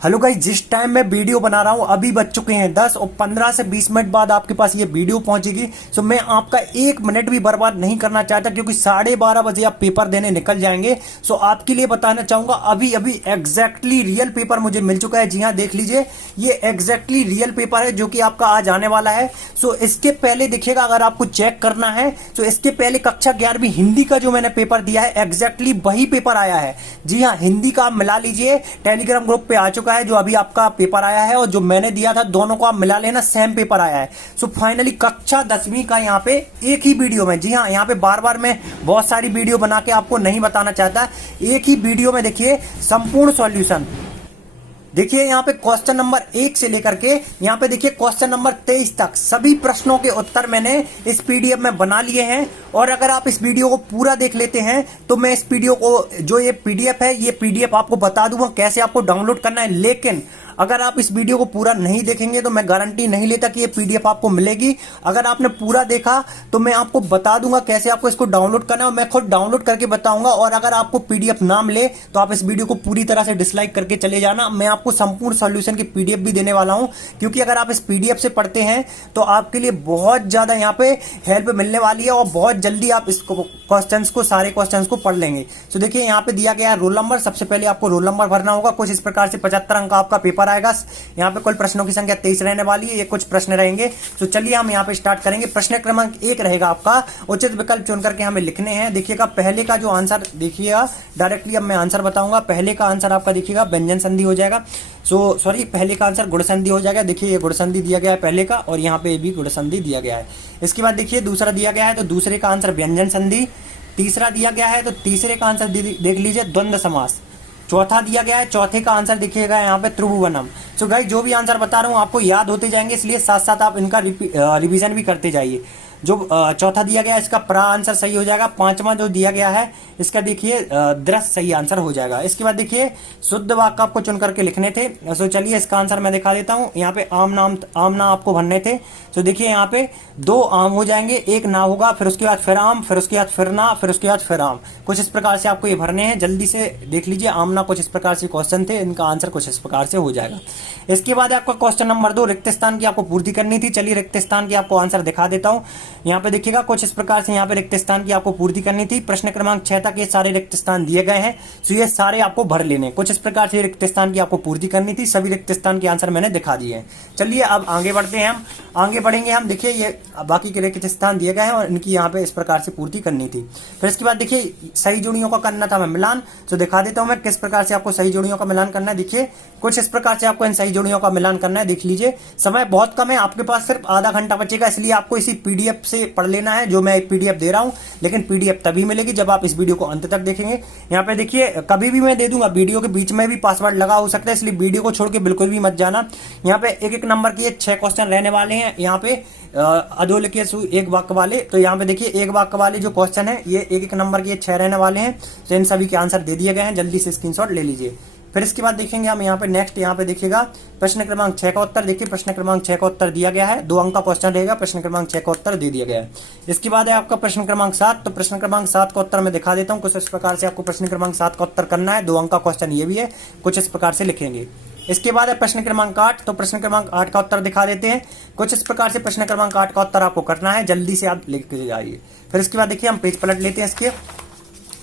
Hello guys, जिस time मैं video बना रहा हूँ अभी बज चुके हैं 10 और 15 से 20 मिनट बाद आपके पास ये वीडियो पहुंचेगी। सो मैं आपका एक मिनट भी बर्बाद नहीं करना चाहता क्योंकि 12:30 बजे आप पेपर देने निकल जाएंगे। सो आपके लिए बताना चाहूंगा अभी अभी एग्जैक्टली रियल पेपर मुझे मिल चुका है। जी हाँ, देख लीजिए, ये एग्जैक्टली रियल पेपर है जो कि आपका आज आने वाला है। सो इसके पहले देखिएगा, अगर आपको चेक करना है तो इसके पहले कक्षा 11वीं हिंदी का जो मैंने पेपर दिया है एग्जैक्टली वही पेपर आया है। जी हाँ, हिंदी का आप मिला लीजिए, टेलीग्राम ग्रुप पे आ चुका है जो अभी आपका पेपर आया है और जो मैंने दिया था, दोनों को आप मिला लेना, सेम पेपर आया है। सो फाइनली कक्षा 10वीं का यहाँ पे एक ही वीडियो में, जी हाँ, यहाँ पे बार बार मैं बहुत सारी वीडियो बना के आपको नहीं बताना चाहता, एक ही वीडियो में देखिए संपूर्ण सॉल्यूशन। देखिए यहाँ पे क्वेश्चन नंबर 1 से लेकर के यहाँ पे देखिए क्वेश्चन नंबर 23 तक सभी प्रश्नों के उत्तर मैंने इस पीडीएफ में बना लिए हैं। और अगर आप इस वीडियो को पूरा देख लेते हैं तो मैं इस वीडियो को, जो ये पीडीएफ है, ये पीडीएफ आपको बता दूंगा कैसे आपको डाउनलोड करना है। लेकिन अगर आप इस वीडियो को पूरा नहीं देखेंगे तो मैं गारंटी नहीं लेता कि ये पीडीएफ आपको मिलेगी। अगर आपने पूरा देखा तो मैं आपको बता दूंगा कैसे आपको इसको डाउनलोड करना है और मैं खुद डाउनलोड करके बताऊंगा। और अगर आपको पीडीएफ ना मिले तो आप इस वीडियो को पूरी तरह से डिसलाइक करके चले जाना। मैं आपको संपूर्ण सॉल्यूशन की पीडीएफ भी देने वाला हूं, क्योंकि अगर आप इस पीडीएफ से पढ़ते हैं तो आपके लिए बहुत ज्यादा यहाँ पे हेल्प मिलने वाली है और बहुत जल्दी आप इस क्वेश्चंस को, सारे क्वेश्चंस को पढ़ लेंगे। तो देखिए यहाँ पे दिया गया है रोल नंबर। सबसे पहले आपको रोल नंबर भरना होगा। कुछ इस प्रकार से 75 अंक का आपका पेपर आएगा। यहाँ पे कुल प्रश्नों की संख्या 23 रहने वाली है, ये कुछ प्रश्न रहेंगे। तो चलिए हम यहाँ पे स्टार्ट करेंगे। प्रश्न क्रमांक 1 रहेगा आपका, उचित विकल्प चुन करके हमें लिखने हैं। देखिएगा पहले का जो आंसर, देखिएगा डायरेक्टली अब मैं आंसर बताऊंगा। पहले का आंसर आपका देखिएगा व्यंजन संधि हो जाएगा। सॉरी, पहले का आंसर गुण संधि हो जाएगा। देखिए ये गुण संधि दिया गया है पहले का, और यहाँ पे भी गुण संधि दिया गया है। इसके बाद देखिए दूसरा दिया गया है तो दूसरे का आंसर व्यंजन संधि। तीसरा दिया गया है तो तीसरे का आंसर देख लीजिए द्वंद्व समास। चौथा दिया गया है, चौथे का आंसर देखिएगा यहाँ पे त्रिभुवनम। सो गाइस, जो भी आंसर बता रहा हूँ आपको याद होते जाएंगे, इसलिए साथ साथ आप इनका रिवीजन भी करते जाइए। जो चौथा दिया गया है इसका प्रा आंसर सही हो जाएगा। पांचवा जो दिया गया है इसका देखिए दृश्य सही आंसर हो जाएगा। इसके बाद देखिए शुद्ध वाक्य आपको चुन करके लिखने थे। सो चलिए इसका आंसर मैं दिखा देता हूँ। यहाँ पे आम ना आपको भरने थे। तो देखिए यहाँ पे 2 आम हो जाएंगे, 1 ना होगा, फिर उसके बाद फिर आम, फिर उसके बाद फिर ना, फिर उसके बाद फिर आम। कुछ इस प्रकार से आपको ये भरने हैं। जल्दी से देख लीजिए, आम ना कुछ इस प्रकार से क्वेश्चन थे, इनका आंसर कुछ इस प्रकार से हो जाएगा। इसके बाद आपका क्वेश्चन नंबर 2, रिक्त स्थान की आपको पूर्ति करनी थी। चलिए रिक्त स्थान की आपको आंसर दिखा देता हूँ। यहाँ पे देखिएगा कुछ इस प्रकार से यहाँ पे रिक्त स्थान की आपको पूर्ति करनी थी। प्रश्न क्रमांक 6 तक ये सारे रिक्त स्थान दिए गए हैं, तो ये सारे आपको भर लेने। कुछ इस प्रकार से रिक्त स्थान की आपको पूर्ति करनी थी। सभी रिक्त स्थान के आंसर मैंने दिखा दिए हैं। चलिए अब आगे बढ़ते हैं, हम आगे बढ़ेंगे। हम देखिए ये बाकी के रिक्त स्थान दिए गए हैं और इनकी यहाँ पे इस प्रकार से पूर्ति करनी थी। फिर इसके बाद देखिए सही जोड़ियों का करना था मैं मिलान। तो दिखा देता हूँ मैं किस प्रकार से आपको सही जोड़ियों का मिलान करना है। देखिए कुछ इस प्रकार से आपको इन सही जोड़ियों का मिलान करना है। देख लीजिए समय बहुत कम है, आपके पास सिर्फ आधा घंटा बचेगा, इसलिए आपको इसी पीडीएफ से पढ़ लेना है जो मैं पीडीएफ दे रहा हूं। लेकिन पीडीएफ तभी मिलेगी जब आप इस वीडियो को अंत तक देखेंगे। यहाँ पे देखिए कभी भी मैं दे दूंगा, वीडियो के बीच में भी पासवर्ड लगा हो सकता है, इसलिए वीडियो को छोड़ के बिल्कुल भी मत जाना। यहाँ पे एक एक नंबर के 6 क्वेश्चन रहने वाले हैं। यहाँ पे अधोलिखित एक वाक्य वाले, तो यहाँ पे देखिए एक वाक्य वाले जो क्वेश्चन है ये एक एक नंबर के 6 रहने वाले हैं। तो इन सभी के आंसर दे दिए गए हैं, जल्दी से स्क्रीनशॉट ले लीजिए। फिर इसके बाद देखेंगे हम यहाँ पे नेक्स्ट, यहाँ पे देखिएगा प्रश्न क्रमांक 6 का उत्तर। देखिए प्रश्न क्रमांक 6 का उत्तर दिया गया है, 2 अंक का क्वेश्चन रहेगा। प्रश्न क्रमांक 6 का उत्तर दे दिया गया है। इसके बाद है आपका प्रश्न क्रमांक 7। तो प्रश्न क्रमांक 7 का उत्तर मैं दिखा देता हूँ। कुछ इस प्रकार से आपको प्रश्न क्रमांक 7 का उत्तर करना है। 2 अंक का क्वेश्चन ये भी है, कुछ इस प्रकार से लिखेंगे। इसके बाद है प्रश्न क्रमांक 8। तो प्रश्न क्रमांक 8 का उत्तर दिखा देते हैं। कुछ इस प्रकार से प्रश्न क्रमांक 8 का उत्तर आपको करना है, जल्दी से आप लिख के जाइए। फिर इसके बाद देखिए हम पेज पलट लेते हैं इसके।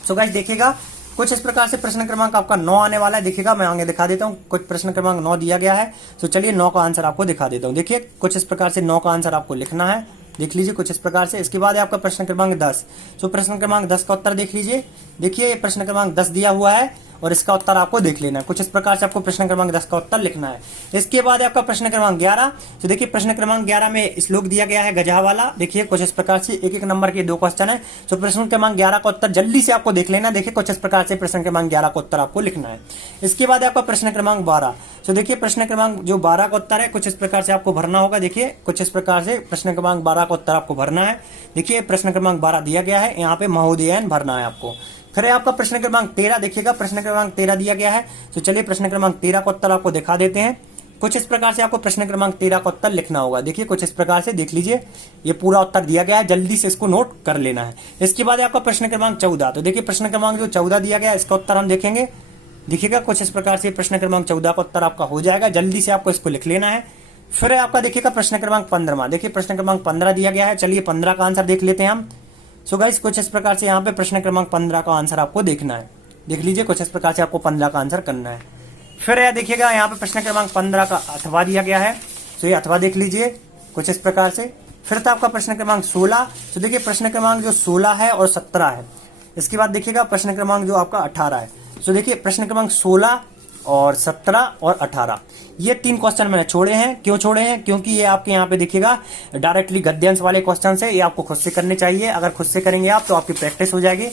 सो गाइस देखिएगा कुछ इस प्रकार से प्रश्न क्रमांक आपका 9 आने वाला है। देखिएगा मैं आगे दिखा देता हूँ। कुछ प्रश्न क्रमांक 9 दिया गया है, तो चलिए 9 का आंसर आपको दिखा देता हूँ। देखिए कुछ इस प्रकार से 9 का आंसर आपको लिखना है, देख लीजिए कुछ इस प्रकार से। इसके बाद है आपका प्रश्न क्रमांक 10। तो प्रश्न क्रमांक 10 का उत्तर देख लीजिए। देखिए प्रश्न क्रमांक 10 दिया हुआ है और इसका उत्तर आपको देख लेना है। कुछ इस प्रकार से आपको प्रश्न क्रमांक 10 का उत्तर लिखना है। इसके बाद आपका प्रश्न क्रमांक 11। तो देखिए प्रश्न क्रमांक 11 में श्लोक दिया गया है गजहा वाला। देखिए कुछ इस प्रकार से एक एक नंबर के 2 क्वेश्चन है। तो प्रश्न क्रमांक 11 का उत्तर जल्दी से आपको देख लेना। देखिए कुछ इस प्रकार से प्रश्न क्रमांक 11 का उत्तर आपको लिखना है। इसके बाद आपका प्रश्न क्रमांक 12। तो देखिए प्रश्न क्रमांक जो 12 का उत्तर है कुछ इस प्रकार से आपको भरना होगा। देखिए कुछ इस प्रकार से प्रश्न क्रमांक 12 का उत्तर आपको भरना है। देखिए प्रश्न क्रमांक 12 दिया गया है, यहाँ पे महोदयन भरना है आपको। फिर आपका प्रश्न क्रमांक 13। देखिएगा प्रश्न क्रमांक 13 दिया गया है। तो चलिए प्रश्न क्रमांक 13 का उत्तर आपको दिखा देते हैं। कुछ इस प्रकार से आपको प्रश्न क्रमांक 13 का उत्तर लिखना होगा। देखिए कुछ इस प्रकार से देख लीजिए, ये पूरा उत्तर दिया गया है, जल्दी से इसको नोट कर लेना है। इसके बाद आपका प्रश्न क्रमांक 14। तो देखिए प्रश्न क्रमांक जो 14 दिया गया है इसका उत्तर हम देखेंगे। देखिएगा कुछ इस प्रकार से प्रश्न क्रमांक 14 का उत्तर आपका हो जाएगा, जल्दी से आपको इसको लिख लेना है। फिर आपका देखिएगा प्रश्न क्रमांक 15। देखिए प्रश्न क्रमांक 15 दिया गया है, चलिए 15 का आंसर देख लेते हैं हम। सो गाइस कुछ इस प्रकार से यहाँ पे प्रश्न क्रमांक 15 का आंसर आपको देखना है, देख लीजिए कुछ इस प्रकार से आपको 15 का आंसर करना है। फिर यह देखिएगा यहाँ पे प्रश्न क्रमांक 15 का अथवा दिया गया है, तो ये अथवा देख लीजिए कुछ इस प्रकार से। फिर था आपका प्रश्न क्रमांक 16, तो देखिए प्रश्न क्रमांक जो 16 है और 17 है। इसके बाद देखिएगा प्रश्न क्रमांक जो आपका 18 है। तो देखिए प्रश्न क्रमांक 16 और 17 और 18 ये 3 क्वेश्चन मैंने छोड़े हैं। क्यों छोड़े हैं? क्योंकि ये आपके यहाँ पे देखिएगा डायरेक्टली गद्यांश वाले क्वेश्चन है, ये आपको खुद से करने चाहिए। अगर खुद से करेंगे आप तो आपकी प्रैक्टिस हो जाएगी।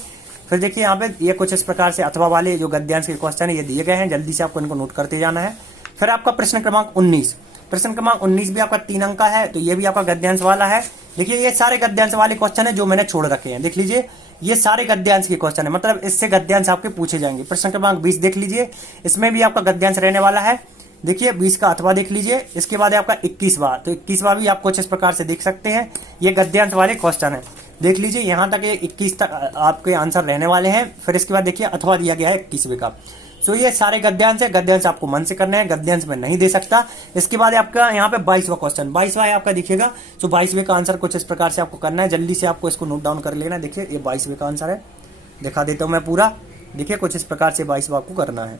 फिर देखिए यहाँ पे ये कुछ इस प्रकार से अथवा वाले जो गद्यांश के क्वेश्चन है ये दिए गए हैं, जल्दी से आपको इनको नोट करते जाना है। फिर आपका प्रश्न क्रमांक 19, प्रश्न क्रमांक 19 भी आपका 3 अंक का है, तो ये भी आपका गद्यांश वाला है। देखिए ये सारे गद्यांश वाले क्वेश्चन है जो मैंने छोड़ रखे हैं, देख लीजिए ये सारे गद्यांश के क्वेश्चन है, मतलब इससे गद्यांश आपके पूछे जाएंगे। प्रश्न क्रमांक 20 देख लीजिए, इसमें भी आपका गद्यांश रहने वाला है। देखिए 20 का अथवा देख लीजिए। इसके बाद आपका 21वां, तो 21वां भी आप कुछ इस प्रकार से देख सकते हैं, ये गद्यांश वाले क्वेश्चन है, देख लीजिए यहाँ तक ये 21 तक आपके आंसर रहने वाले हैं। फिर इसके बाद देखिए अथवा दिया गया है 21वें का। सो ये सारे गद्यांश है, गद्यांश आपको मन से करना है, गद्यांश में नहीं दे सकता। इसके बाद आपका यहाँ पे 22वां क्वेश्चन, 22वां है आपका दिखेगा। सो 22वें का आंसर कुछ इस प्रकार से आपको करना है, जल्दी से आपको इसको नोट डाउन कर लेना। देखिए ये 22वें का आंसर है, दिखा देता हूँ मैं पूरा। देखिए कुछ इस प्रकार से 22वां आपको करना है।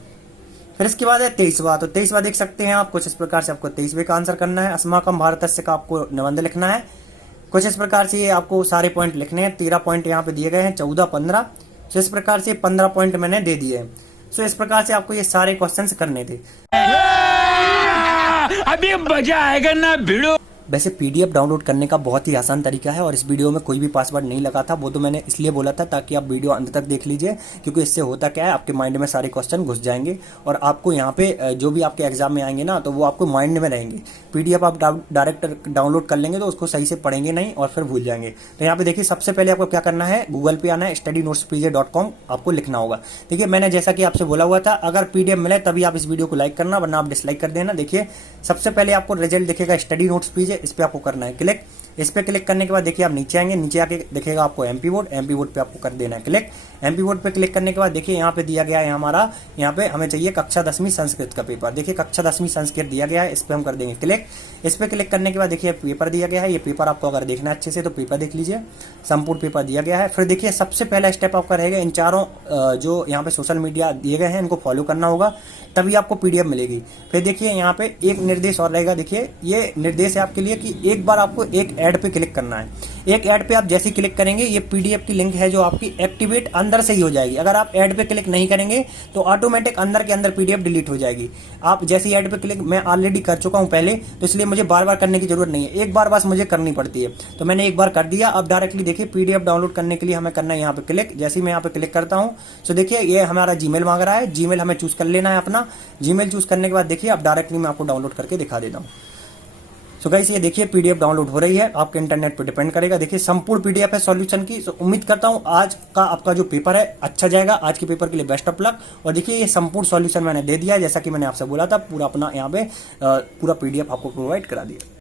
फिर इसके बाद है 23वां, तो 23वां देख सकते हैं आप, कुछ इस प्रकार से आपको 23वें का आंसर करना है। अस्माकम भारतस्य का आपको निबंध लिखना है, कुछ इस प्रकार से ये आपको सारे पॉइंट लिखने हैं। 13 पॉइंट यहाँ पे दिए गए हैं, 14, 15। सो इस प्रकार से 15 पॉइंट मैंने दे दिए हैं। सो इस प्रकार से आपको ये सारे क्वेश्चंस करने थे। अभी मजा आएगा ना भिड़ो। वैसे पीडीएफ डाउनलोड करने का बहुत ही आसान तरीका है और इस वीडियो में कोई भी पासवर्ड नहीं लगा था, वो तो मैंने इसलिए बोला था ताकि आप वीडियो अंत तक देख लीजिए, क्योंकि इससे होता क्या है आपके माइंड में सारे क्वेश्चन घुस जाएंगे और आपको यहाँ पे जो भी आपके एग्जाम में आएंगे ना तो वो आपको माइंड में रहेंगे। पीडीएफ आप डायरेक्ट डाउनलोड कर लेंगे तो उसको सही से पढ़ेंगे नहीं और फिर भूल जाएंगे। तो यहाँ पे देखिए सबसे पहले आपको क्या करना है, गूगल पे आना है, studynotespj.com आपको लिखना होगा। देखिए मैंने जैसा कि आपसे बोला हुआ था, अगर पीडीएफ मिले तभी आप इस वीडियो को लाइक करना, वरना आप डिसलाइक कर देना। देखिए सबसे पहले आपको रिजल्ट दिखेगा स्टडी नोट्स पीजे, इस पर आपको करना है क्लिक। इस पे क्लिक करने के बाद देखिए आप नीचे आएंगे, नीचे आके दिखेगा आपको एमपी बोर्ड, एमपी बोर्ड पे आपको कर देना है क्लिक। एमपी बोर्ड पे क्लिक करने के बाद देखिए यहाँ पे दिया गया है हमारा, यहाँ पे हमें चाहिए कक्षा 10वीं संस्कृत का पेपर। देखिए कक्षा 10वीं संस्कृत दिया गया है, इस पे हम कर देंगे क्लिक। इस पे क्लिक करने के बाद देखिए पेपर दिया गया है, ये पेपर आपको अगर देखना है अच्छे से तो पेपर देख लीजिए, संपूर्ण पेपर दिया गया है। फिर देखिए सबसे पहला स्टेप आपका रहेगा, इन चारों जो यहाँ पे सोशल मीडिया दिए गए हैं इनको फॉलो करना होगा, तभी आपको पीडीएफ मिलेगी। फिर देखिए यहाँ पे एक निर्देश और रहेगा, देखिए ये निर्देश है आपके लिए कि एक बार आपको एक ऐड पे क्लिक करना है। एक ऐड पे आप जैसे ही क्लिक करेंगे ये पीडीएफ की लिंक है जो आपकी एक्टिवेट अंदर से ही हो जाएगी। अगर आप ऐड पे क्लिक नहीं करेंगे तो ऑटोमेटिक अंदर के अंदर पीडीएफ डिलीट हो जाएगी। आप जैसे ही ऐड पे क्लिक, मैं ऑलरेडी कर चुका हूं पहले, तो इसलिए मुझे बार बार करने की जरूरत नहीं है, एक बार बस मुझे करनी पड़ती है। तो मैंने एक बार कर दिया। अब डायरेक्टली देखिए पीडीएफ डाउनलोड करने के लिए हमें करना है यहाँ पे क्लिक। जैसे ही मैं यहाँ पे क्लिक करता हूँ तो देखिए ये हमारा जीमेल मांग रहा है, जीमेल हमें चूज कर लेना है अपना। जीमेल चूज करने के बाद देखिए अब डायरेक्टली मैं आपको डाउनलोड करके दिखा देता हूँ। सो गाइस ये देखिए पीडीएफ डाउनलोड हो रही है, आपके इंटरनेट पर डिपेंड करेगा। देखिए संपूर्ण पीडीएफ है सॉल्यूशन की। तो उम्मीद करता हूँ आज का आपका जो पेपर है अच्छा जाएगा। आज के पेपर के लिए बेस्ट ऑफ लक। और देखिए ये संपूर्ण सॉल्यूशन मैंने दे दिया है, जैसा कि मैंने आपसे बोला था, पूरा अपना यहाँ पे पूरा पीडीएफ आपको प्रोवाइड करा दिया।